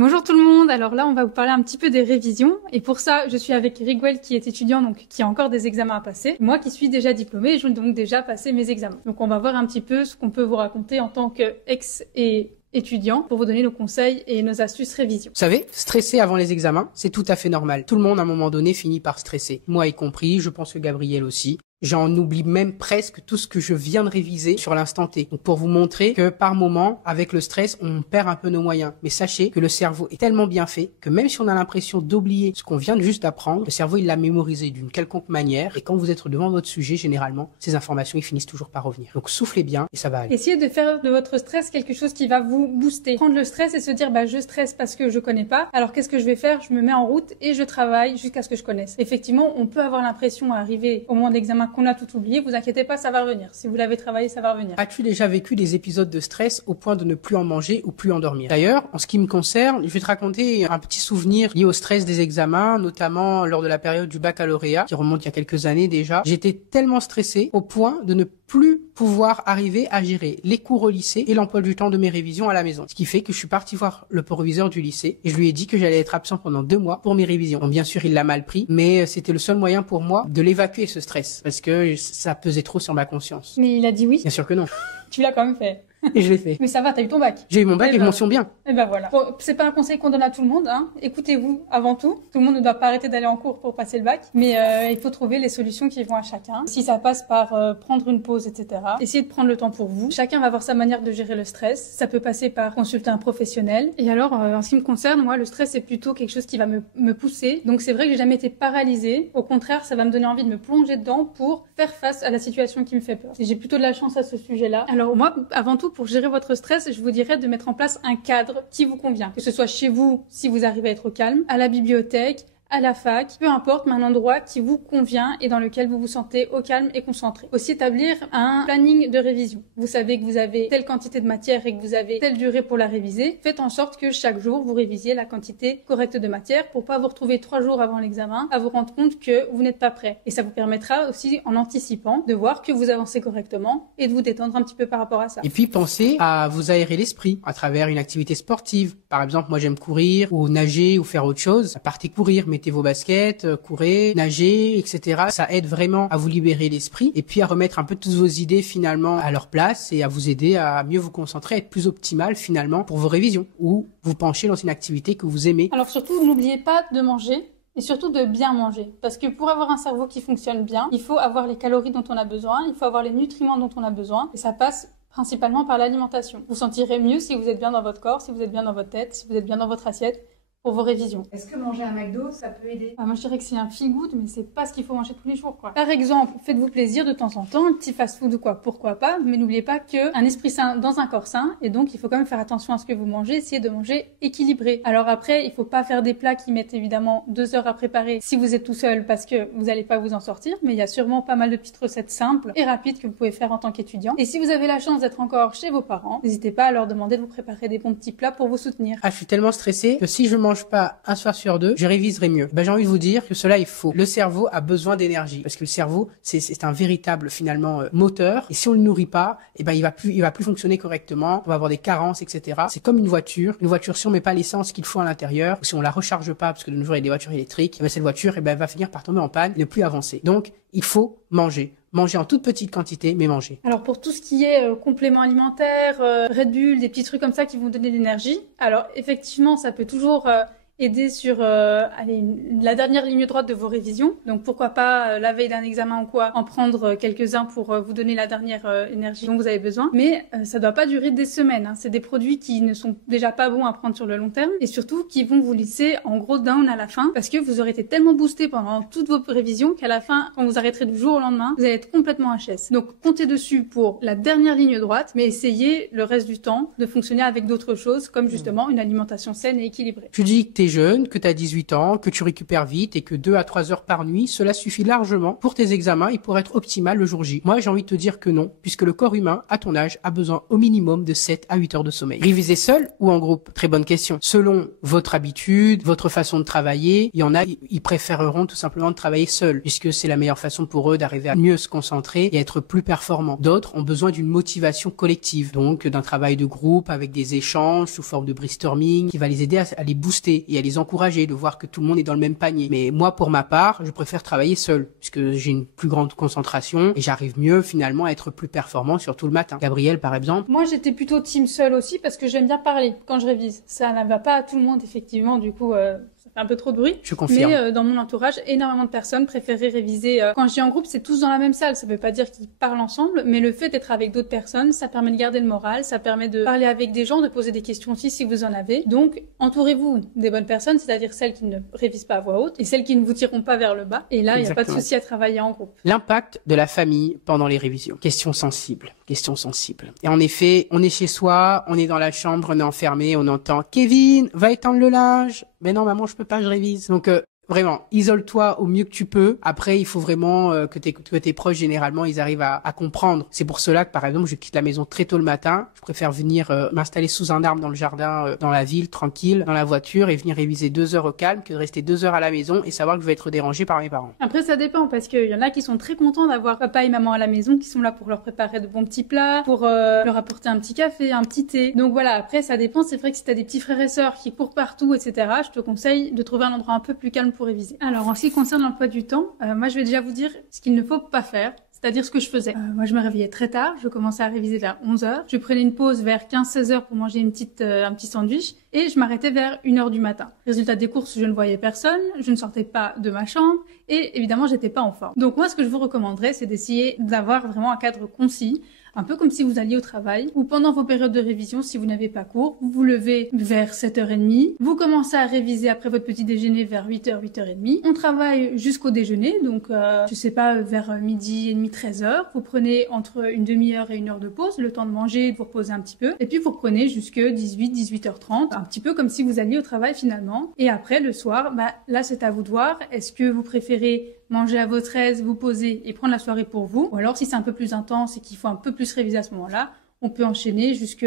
Bonjour tout le monde, alors là on va vous parler un petit peu des révisions et pour ça je suis avec Riguel qui est étudiant donc qui a encore des examens à passer. Moi qui suis déjà diplômée et je vais donc déjà passer mes examens. Donc on va voir un petit peu ce qu'on peut vous raconter en tant qu'ex et étudiant pour vous donner nos conseils et nos astuces révision. Vous savez, stresser avant les examens, c'est tout à fait normal. Tout le monde à un moment donné finit par stresser. Moi y compris, je pense que Gabriel aussi. J'en oublie même presque tout ce que je viens de réviser sur l'instant T. Donc pour vous montrer que par moment, avec le stress, on perd un peu nos moyens. Mais sachez que le cerveau est tellement bien fait que même si on a l'impression d'oublier ce qu'on vient de juste d'apprendre, le cerveau il l'a mémorisé d'une quelconque manière. Et quand vous êtes devant votre sujet, généralement, ces informations ils finissent toujours par revenir. Donc soufflez bien et ça va aller. Essayez de faire de votre stress quelque chose qui va vous booster. Prendre le stress et se dire je stresse parce que je connais pas. Alors qu'est-ce que je vais faire? Je me mets en route et je travaille jusqu'à ce que je connaisse. Effectivement, on peut avoir l'impression à arriver au moment d'examen qu'on a tout oublié, vous inquiétez pas, ça va revenir. Si vous l'avez travaillé, ça va revenir. As-tu déjà vécu des épisodes de stress au point de ne plus en manger ou plus en dormir? D'ailleurs, en ce qui me concerne, je vais te raconter un petit souvenir lié au stress des examens, notamment lors de la période du baccalauréat, qui remonte il y a quelques années déjà. J'étais tellement stressé au point de ne plus pouvoir arriver à gérer les cours au lycée et l'emploi du temps de mes révisions à la maison. Ce qui fait que je suis parti voir le proviseur du lycée et je lui ai dit que j'allais être absent pendant 2 mois pour mes révisions. Bon, bien sûr, il l'a mal pris, mais c'était le seul moyen pour moi de l'évacuer ce stress parce que ça pesait trop sur ma conscience. Mais il a dit oui. Bien sûr que non. Tu l'as quand même fait. Et je l'ai fait. Mais ça va, t'as eu ton bac. J'ai eu mon bac et mention bien. Et voilà. Bon, c'est pas un conseil qu'on donne à tout le monde, hein. Écoutez-vous avant tout. Tout le monde ne doit pas arrêter d'aller en cours pour passer le bac. Mais il faut trouver les solutions qui vont à chacun. Si ça passe par prendre une pause, etc. Essayez de prendre le temps pour vous. Chacun va avoir sa manière de gérer le stress. Ça peut passer par consulter un professionnel. Et alors, en ce qui me concerne, moi, le stress, c'est plutôt quelque chose qui va me pousser. Donc c'est vrai que j'ai jamais été paralysée. Au contraire, ça va me donner envie de me plonger dedans pour faire face à la situation qui me fait peur. Et j'ai plutôt de la chance à ce sujet-là. Alors moi, avant tout, pour gérer votre stress, je vous dirais de mettre en place un cadre qui vous convient. Que ce soit chez vous, si vous arrivez à être au calme, à la bibliothèque, à la fac, peu importe, mais un endroit qui vous convient et dans lequel vous vous sentez au calme et concentré. Aussi établir un planning de révision. Vous savez que vous avez telle quantité de matière et que vous avez telle durée pour la réviser. Faites en sorte que chaque jour, vous révisiez la quantité correcte de matière pour pas vous retrouver 3 jours avant l'examen à vous rendre compte que vous n'êtes pas prêt. Et ça vous permettra aussi, en anticipant, de voir que vous avancez correctement et de vous détendre un petit peu par rapport à ça. Et puis pensez à vous aérer l'esprit à travers une activité sportive. Par exemple, moi j'aime courir ou nager ou faire autre chose. Partez courir, mettez vos baskets, courez, nagez, etc. Ça aide vraiment à vous libérer l'esprit et puis à remettre un peu toutes vos idées finalement à leur place et à vous aider à mieux vous concentrer, à être plus optimal finalement pour vos révisions ou vous pencher dans une activité que vous aimez. Alors surtout, n'oubliez pas de manger. Et surtout de bien manger. Parce que pour avoir un cerveau qui fonctionne bien, il faut avoir les calories dont on a besoin, il faut avoir les nutriments dont on a besoin. Et ça passe principalement par l'alimentation. Vous sentirez mieux si vous êtes bien dans votre corps, si vous êtes bien dans votre tête, si vous êtes bien dans votre assiette. Pour vos révisions. Est-ce que manger un McDo, ça peut aider? Moi, je dirais que c'est un feel good, mais c'est pas ce qu'il faut manger tous les jours, quoi. Par exemple, faites-vous plaisir de temps en temps, un petit fast-food ou quoi, pourquoi pas, mais n'oubliez pas qu'un esprit sain dans un corps sain, et donc il faut quand même faire attention à ce que vous mangez, essayez de manger équilibré. Alors après, il faut pas faire des plats qui mettent évidemment 2 heures à préparer si vous êtes tout seul, parce que vous allez pas vous en sortir, mais il y a sûrement pas mal de petites recettes simples et rapides que vous pouvez faire en tant qu'étudiant. Et si vous avez la chance d'être encore chez vos parents, n'hésitez pas à leur demander de vous préparer des bons petits plats pour vous soutenir. Je suis tellement stressé que si je mange pas un soir sur 2, je réviserai mieux. J'ai envie de vous dire que cela est faux. Le cerveau a besoin d'énergie parce que le cerveau, c'est un véritable finalement moteur. Et si on le nourrit pas, il va plus fonctionner correctement. On va avoir des carences, etc. C'est comme une voiture. Une voiture, si on met pas l'essence qu'il faut à l'intérieur, ou si on la recharge pas, parce que de nos jours il y a des voitures électriques, cette voiture, elle va finir par tomber en panne et ne plus avancer. Donc, il faut manger. Manger en toute petite quantité, mais manger. Alors pour tout ce qui est compléments alimentaires, Red Bull, des petits trucs comme ça qui vont donner de l'énergie, alors effectivement ça peut toujours aider sur la dernière ligne droite de vos révisions. Donc pourquoi pas la veille d'un examen ou quoi, en prendre quelques-uns pour vous donner la dernière énergie dont vous avez besoin. Mais ça doit pas durer des semaines. Hein. C'est des produits qui ne sont déjà pas bons à prendre sur le long terme et surtout qui vont vous laisser en gros down à la fin parce que vous aurez été tellement boosté pendant toutes vos révisions qu'à la fin, quand vous arrêterez du jour au lendemain, vous allez être complètement HS. Donc comptez dessus pour la dernière ligne droite, mais essayez le reste du temps de fonctionner avec d'autres choses comme justement une alimentation saine et équilibrée. Tu dis que t'es t'es jeune, que t'as 18 ans, que tu récupères vite et que 2 à 3 heures par nuit, cela suffit largement pour tes examens et pour être optimal le jour J. Moi, j'ai envie de te dire que non, puisque le corps humain, à ton âge, a besoin au minimum de 7 à 8 heures de sommeil. Réviser seul ou en groupe? Très bonne question. Selon votre habitude, votre façon de travailler, il y en a, ils préféreront tout simplement de travailler seul, puisque c'est la meilleure façon pour eux d'arriver à mieux se concentrer et à être plus performants. D'autres ont besoin d'une motivation collective, donc d'un travail de groupe avec des échanges sous forme de brainstorming qui va les aider à les booster et à les encourager, de voir que tout le monde est dans le même panier. Mais moi, pour ma part, je préfère travailler seul, puisque j'ai une plus grande concentration et j'arrive mieux finalement à être plus performant, surtout le matin. Gabriel, par exemple. Moi, j'étais plutôt team seul aussi parce que j'aime bien parler quand je révise. Ça ne va pas à tout le monde, effectivement, du coup... ça fait un peu trop de bruit. Je confirme. Mais dans mon entourage, énormément de personnes préféraient réviser. Quand je dis en groupe, c'est tous dans la même salle. Ça veut pas dire qu'ils parlent ensemble, mais le fait d'être avec d'autres personnes, ça permet de garder le moral, ça permet de parler avec des gens, de poser des questions aussi si vous en avez. Donc, entourez-vous des bonnes personnes, c'est-à-dire celles qui ne révisent pas à voix haute et celles qui ne vous tireront pas vers le bas. Et là, il n'y a pas de souci à travailler en groupe. L'impact de la famille pendant les révisions. Question sensible. Question sensible. Et en effet, on est chez soi, on est dans la chambre, on est enfermé, on entend « Kevin, va étendre le linge !» « Mais non, maman, je peux pas, je révise. » Donc, vraiment, isole-toi au mieux que tu peux. Après, il faut vraiment que tes proches, généralement, ils arrivent à comprendre. C'est pour cela que, par exemple, je quitte la maison très tôt le matin. Je préfère venir m'installer sous un arbre dans le jardin, dans la ville, tranquille, dans la voiture, et venir réviser 2 heures au calme, que de rester 2 heures à la maison et savoir que je vais être dérangé par mes parents. Après, ça dépend, parce qu'il y en a qui sont très contents d'avoir papa et maman à la maison, qui sont là pour leur préparer de bons petits plats, pour leur apporter un petit café, un petit thé. Donc voilà, après, ça dépend. C'est vrai que si t'as des petits frères et sœurs qui courent partout, etc., je te conseille de trouver un endroit un peu plus calme pour réviser. Alors, en ce qui concerne l'emploi du temps, moi, je vais déjà vous dire ce qu'il ne faut pas faire. C'est-à-dire ce que je faisais. Moi, je me réveillais très tard. Je commençais à réviser vers 11h. Je prenais une pause vers 15-16 heures pour manger un petit sandwich. Et je m'arrêtais vers 1h du matin. Résultat des courses, je ne voyais personne. Je ne sortais pas de ma chambre. Et évidemment, j'étais pas en forme. Donc moi, ce que je vous recommanderais, c'est d'essayer d'avoir vraiment un cadre concis. Un peu comme si vous alliez au travail, ou pendant vos périodes de révision, si vous n'avez pas cours, vous vous levez vers 7h30, vous commencez à réviser après votre petit déjeuner vers 8h, 8h30, on travaille jusqu'au déjeuner, donc je sais pas, vers midi et demi, 13h, vous prenez entre une demi-heure et 1 heure de pause, le temps de manger et de vous reposer un petit peu, et puis vous reprenez jusque 18, 18h30, un petit peu comme si vous alliez au travail finalement, et après le soir, là c'est à vous de voir, est-ce que vous préférez manger à votre aise, vous poser et prendre la soirée pour vous. Ou alors, si c'est un peu plus intense et qu'il faut un peu plus réviser à ce moment-là, on peut enchaîner jusque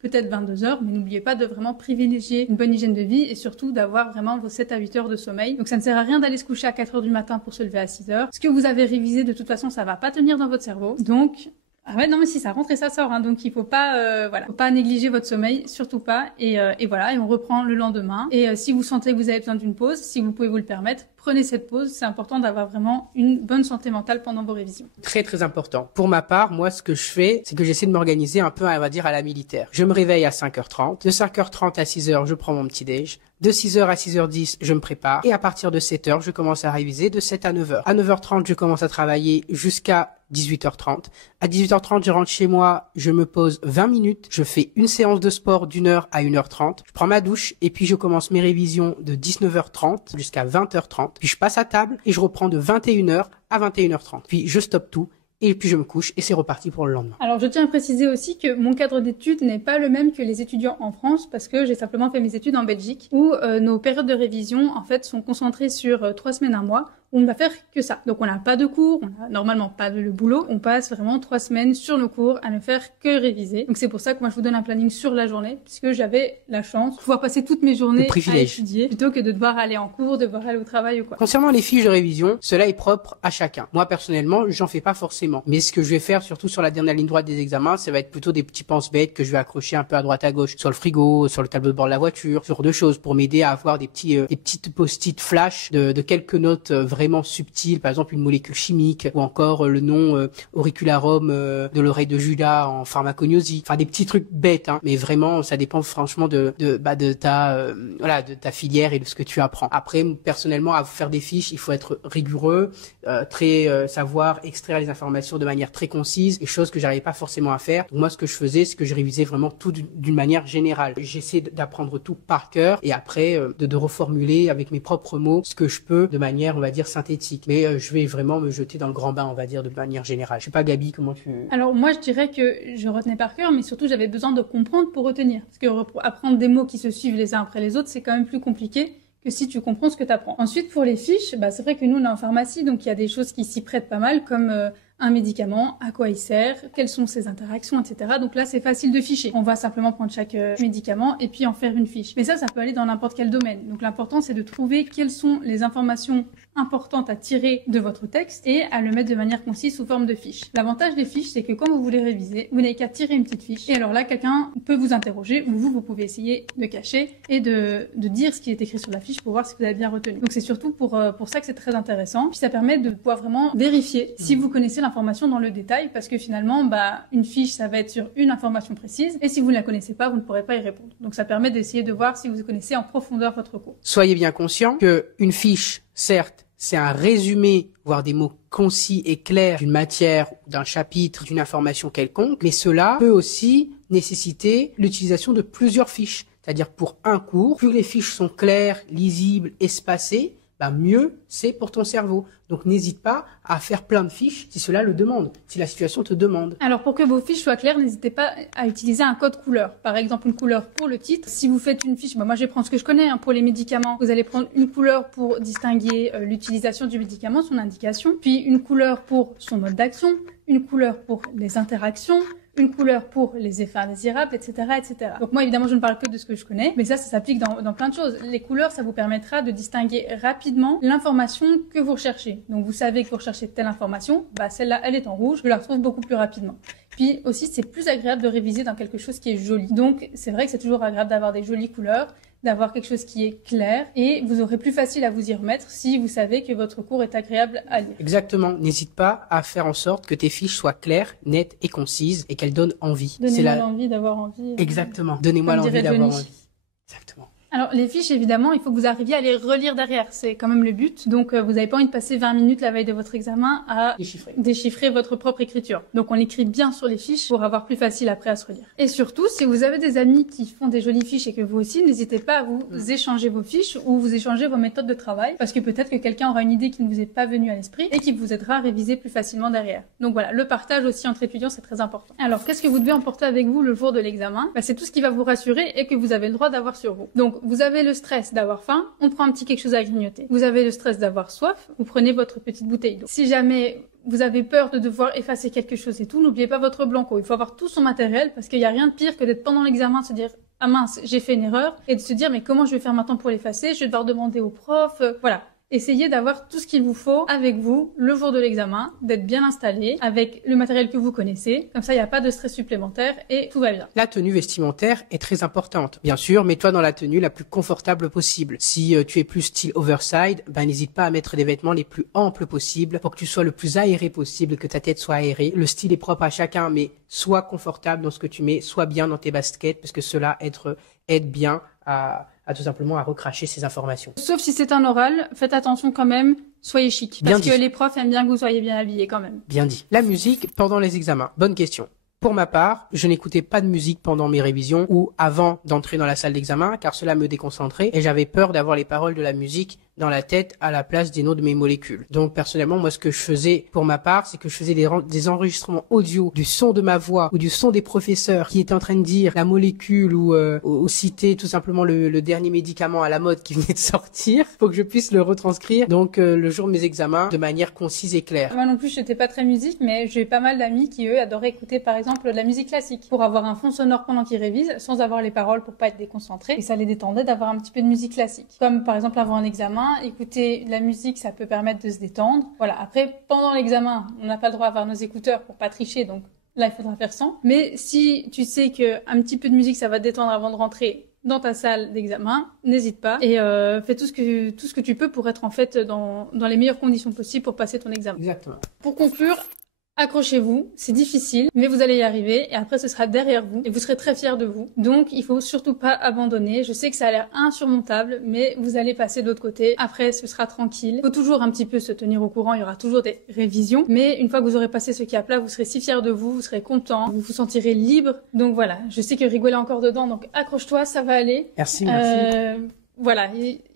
peut-être 22 heures, mais n'oubliez pas de vraiment privilégier une bonne hygiène de vie et surtout d'avoir vraiment vos 7 à 8 heures de sommeil. Donc ça ne sert à rien d'aller se coucher à 4 heures du matin pour se lever à 6 heures. Ce que vous avez révisé, de toute façon, ça va pas tenir dans votre cerveau. Donc, ah ouais, non, mais si, ça rentre et ça sort, hein, donc il faut pas, faut pas négliger votre sommeil, surtout pas, et voilà, et on reprend le lendemain, et si vous sentez que vous avez besoin d'une pause, si vous pouvez vous le permettre, prenez cette pause, c'est important d'avoir vraiment une bonne santé mentale pendant vos révisions. Très, très important. Pour ma part, moi, ce que je fais, c'est que j'essaie de m'organiser un peu, on va dire, à la militaire. Je me réveille à 5h30, de 5h30 à 6h, je prends mon petit déj, de 6h à 6h10, je me prépare, et à partir de 7h, je commence à réviser, de 7 à 9h. À 9h30, je commence à travailler jusqu'à 18h30. À 18h30, je rentre chez moi, je me pose 20 minutes, je fais une séance de sport d'1h à 1h30, je prends ma douche et puis je commence mes révisions de 19h30 jusqu'à 20h30, puis je passe à table et je reprends de 21h à 21h30. Puis je stoppe tout et puis je me couche et c'est reparti pour le lendemain. Alors je tiens à préciser aussi que mon cadre d'études n'est pas le même que les étudiants en France parce que j'ai simplement fait mes études en Belgique où nos périodes de révision en fait sont concentrées sur 3 semaines, un mois. On ne va faire que ça. Donc on n'a pas de cours, on n'a normalement pas de boulot. On passe vraiment 3 semaines sur nos cours à ne faire que réviser. Donc c'est pour ça que moi je vous donne un planning sur la journée puisque j'avais la chance de pouvoir passer toutes mes journées à étudier plutôt que de devoir aller en cours, devoir aller au travail ou quoi. Concernant les fiches de révision, cela est propre à chacun. Moi personnellement, j'en fais pas forcément. Mais ce que je vais faire surtout sur la dernière ligne droite des examens, ça va être plutôt des petits pense-bêtes que je vais accrocher un peu à droite à gauche sur le frigo, sur le tableau de bord de la voiture, ce genre de choses pour m'aider à avoir des petites post-it flash de quelques notes vraiment subtiles, par exemple une molécule chimique ou encore le nom auricularum de l'oreille de Judas en pharmacognosie. Enfin des petits trucs bêtes, hein, mais vraiment ça dépend franchement de ta filière et de ce que tu apprends. Après personnellement à faire des fiches, il faut être rigoureux, savoir extraire les informations de manière très concise, et chose que j'arrivais pas forcément à faire. Donc moi ce que je faisais, c'est que je révisais vraiment tout d'une manière générale. J'essaie d'apprendre tout par cœur et après de reformuler avec mes propres mots ce que je peux de manière, on va dire, synthétique. Mais je vais vraiment me jeter dans le grand bain, on va dire, de manière générale. Je sais pas, Gabi, comment tu... Alors moi, je dirais que je retenais par cœur, mais surtout j'avais besoin de comprendre pour retenir. Parce que apprendre des mots qui se suivent les uns après les autres, c'est quand même plus compliqué que si tu comprends ce que tu apprends. Ensuite, pour les fiches, c'est vrai que nous, on est en pharmacie, donc il y a des choses qui s'y prêtent pas mal, comme un médicament, à quoi il sert, quelles sont ses interactions, etc. Donc là, c'est facile de ficher. On va simplement prendre chaque médicament et puis en faire une fiche. Mais ça peut aller dans n'importe quel domaine. Donc l'important, c'est de trouver quelles sont les informations importantes à tirer de votre texte et à le mettre de manière concise sous forme de fiche. L'avantage des fiches, c'est que quand vous voulez réviser, vous n'avez qu'à tirer une petite fiche. Et alors là, quelqu'un peut vous interroger ou vous pouvez essayer de cacher et de dire ce qui est écrit sur la fiche pour voir si vous avez bien retenu. Donc c'est surtout pour ça que c'est très intéressant. Puis ça permet de pouvoir vraiment vérifier si vous connaissez l'information dans le détail, parce que finalement, une fiche, ça va être sur une information précise, et si vous ne la connaissez pas, vous ne pourrez pas y répondre. Donc ça permet d'essayer de voir si vous connaissez en profondeur votre cours. Soyez bien conscient qu'une fiche, certes, c'est un résumé, voire des mots concis et clairs d'une matière, d'un chapitre, d'une information quelconque, mais cela peut aussi nécessiter l'utilisation de plusieurs fiches. C'est-à-dire pour un cours, plus les fiches sont claires, lisibles, espacées, mieux c'est pour ton cerveau. Donc n'hésite pas à faire plein de fiches si cela le demande, si la situation te demande. Alors pour que vos fiches soient claires, n'hésitez pas à utiliser un code couleur. Par exemple, une couleur pour le titre. Si vous faites une fiche, moi je vais prendre ce que je connais pour les médicaments. Vous allez prendre une couleur pour distinguer l'utilisation du médicament, son indication, puis une couleur pour son mode d'action, une couleur pour les interactions, une couleur pour les effets indésirables, etc., etc. Donc moi, évidemment, je ne parle que de ce que je connais, mais ça s'applique dans plein de choses. Les couleurs, ça vous permettra de distinguer rapidement l'information que vous recherchez. Donc vous savez que vous recherchez telle information, celle-là, elle est en rouge, je la retrouve beaucoup plus rapidement. Puis aussi, c'est plus agréable de réviser dans quelque chose qui est joli. Donc c'est vrai que c'est toujours agréable d'avoir des jolies couleurs, d'avoir quelque chose qui est clair, et vous aurez plus facile à vous y remettre si vous savez que votre cours est agréable à lire. Exactement. N'hésite pas à faire en sorte que tes fiches soient claires, nettes et concises, et qu'elles donnent envie. Donnez-moi l'envie d'avoir envie. Exactement. Donnez-moi l'envie d'avoir envie. Exactement. Alors, les fiches, évidemment, il faut que vous arriviez à les relire derrière. C'est quand même le but. Donc, vous n'avez pas envie de passer 20 minutes la veille de votre examen à déchiffrer votre propre écriture. Donc, on l'écrit bien sur les fiches pour avoir plus facile après à se relire. Et surtout, si vous avez des amis qui font des jolies fiches et que vous aussi, n'hésitez pas à vous échanger vos fiches ou vous échanger vos méthodes de travail, parce que peut-être que quelqu'un aura une idée qui ne vous est pas venue à l'esprit et qui vous aidera à réviser plus facilement derrière. Donc voilà, le partage aussi entre étudiants, c'est très important. Alors, qu'est-ce que vous devez emporter avec vous le jour de l'examen? C'est tout ce qui va vous rassurer et que vous avez le droit d'avoir sur vous. Donc, vous avez le stress d'avoir faim, on prend un petit quelque chose à grignoter. Vous avez le stress d'avoir soif, vous prenez votre petite bouteille d'eau. Si jamais vous avez peur de devoir effacer quelque chose et tout, n'oubliez pas votre blanco. Il faut avoir tout son matériel parce qu'il n'y a rien de pire que d'être pendant l'examen, de se dire « Ah mince, j'ai fait une erreur » et de se dire « Mais comment je vais faire maintenant pour l'effacer? Je vais devoir demander au prof. » Voilà. Essayez d'avoir tout ce qu'il vous faut avec vous le jour de l'examen, d'être bien installé avec le matériel que vous connaissez. Comme ça, il n'y a pas de stress supplémentaire et tout va bien. La tenue vestimentaire est très importante. Bien sûr, mets-toi dans la tenue la plus confortable possible. Si tu es plus style overside, n'hésite pas à mettre des vêtements les plus amples possibles pour que tu sois le plus aéré possible, que ta tête soit aérée. Le style est propre à chacun, mais sois confortable dans ce que tu mets, sois bien dans tes baskets, parce que cela aide bien à tout simplement à recracher ces informations. Sauf si c'est un oral, faites attention quand même, soyez chic. Parce que les profs aiment bien que vous soyez bien habillés quand même. Bien dit. La musique pendant les examens. Bonne question. Pour ma part, je n'écoutais pas de musique pendant mes révisions ou avant d'entrer dans la salle d'examen, car cela me déconcentrait et j'avais peur d'avoir les paroles de la musique dans la tête à la place des noms de mes molécules. Donc personnellement, moi ce que je faisais pour ma part, c'est que je faisais des enregistrements audio du son de ma voix ou du son des professeurs qui étaient en train de dire la molécule ou citer tout simplement le dernier médicament à la mode qui venait de sortir pour que je puisse le retranscrire donc le jour de mes examens de manière concise et claire. Moi non plus, je n'étais pas très musique, mais j'ai pas mal d'amis qui eux adoraient écouter par exemple de la musique classique pour avoir un fond sonore pendant qu'ils révisent sans avoir les paroles pour pas être déconcentrés, et ça les détendait d'avoir un petit peu de musique classique. Comme par exemple avant un examen, écouter la musique, ça peut permettre de se détendre. Voilà. Après, pendant l'examen, on n'a pas le droit d'avoir nos écouteurs pour pas tricher, donc là, il faudra faire sans. Mais si tu sais que un petit peu de musique, ça va te détendre avant de rentrer dans ta salle d'examen, n'hésite pas et fais tout ce que tu peux pour être en fait dans les meilleures conditions possibles pour passer ton examen. Exactement. Pour conclure, accrochez-vous, c'est difficile, mais vous allez y arriver et après ce sera derrière vous et vous serez très fiers de vous. Donc il faut surtout pas abandonner. Je sais que ça a l'air insurmontable, mais vous allez passer de l'autre côté. Après ce sera tranquille. Il faut toujours un petit peu se tenir au courant, il y aura toujours des révisions, mais une fois que vous aurez passé ce cap-là, vous serez si fiers de vous, vous serez content, vous vous sentirez libre. Donc voilà, je sais que Rigo est encore dedans, donc accroche-toi, ça va aller. Merci. Voilà,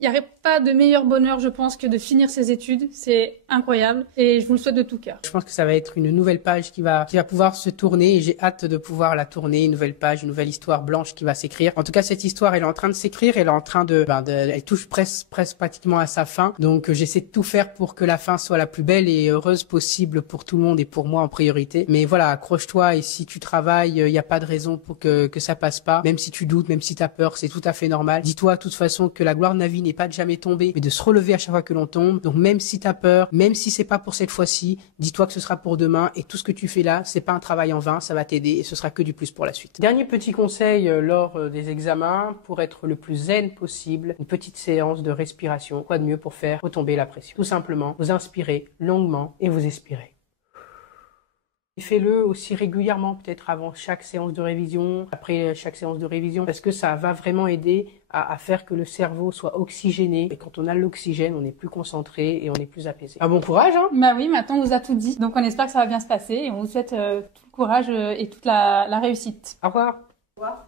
Il n'y aurait pas de meilleur bonheur, je pense, que de finir ses études. C'est incroyable et je vous le souhaite de tout cœur. Je pense que ça va être une nouvelle page qui va pouvoir se tourner et j'ai hâte de pouvoir la tourner, une nouvelle page, une nouvelle histoire blanche qui va s'écrire. En tout cas, cette histoire, elle est en train de s'écrire, elle est en train elle touche presque pratiquement à sa fin. Donc, j'essaie de tout faire pour que la fin soit la plus belle et heureuse possible pour tout le monde et pour moi en priorité. Mais voilà, accroche-toi et si tu travailles, il n'y a pas de raison pour que ça passe pas. Même si tu doutes, même si t'as peur, c'est tout à fait normal. Dis-toi de toute façon que la gloire de la vie n'est pas de jamais tomber, mais de se relever à chaque fois que l'on tombe. Donc même si t'as peur, même si c'est pas pour cette fois-ci, dis-toi que ce sera pour demain et tout ce que tu fais là, c'est pas un travail en vain, ça va t'aider et ce sera que du plus pour la suite. Dernier petit conseil lors des examens, pour être le plus zen possible, une petite séance de respiration. Quoi de mieux pour faire retomber la pression? Tout simplement, vous inspirez longuement et vous expirez. Et fais-le aussi régulièrement, peut-être avant chaque séance de révision, après chaque séance de révision, parce que ça va vraiment aider à faire que le cerveau soit oxygéné. Et quand on a l'oxygène, on est plus concentré et on est plus apaisé. Un bon courage, hein? Bah oui, maintenant on vous a tout dit. Donc on espère que ça va bien se passer et on vous souhaite tout le courage et toute la réussite. Au revoir. Au revoir.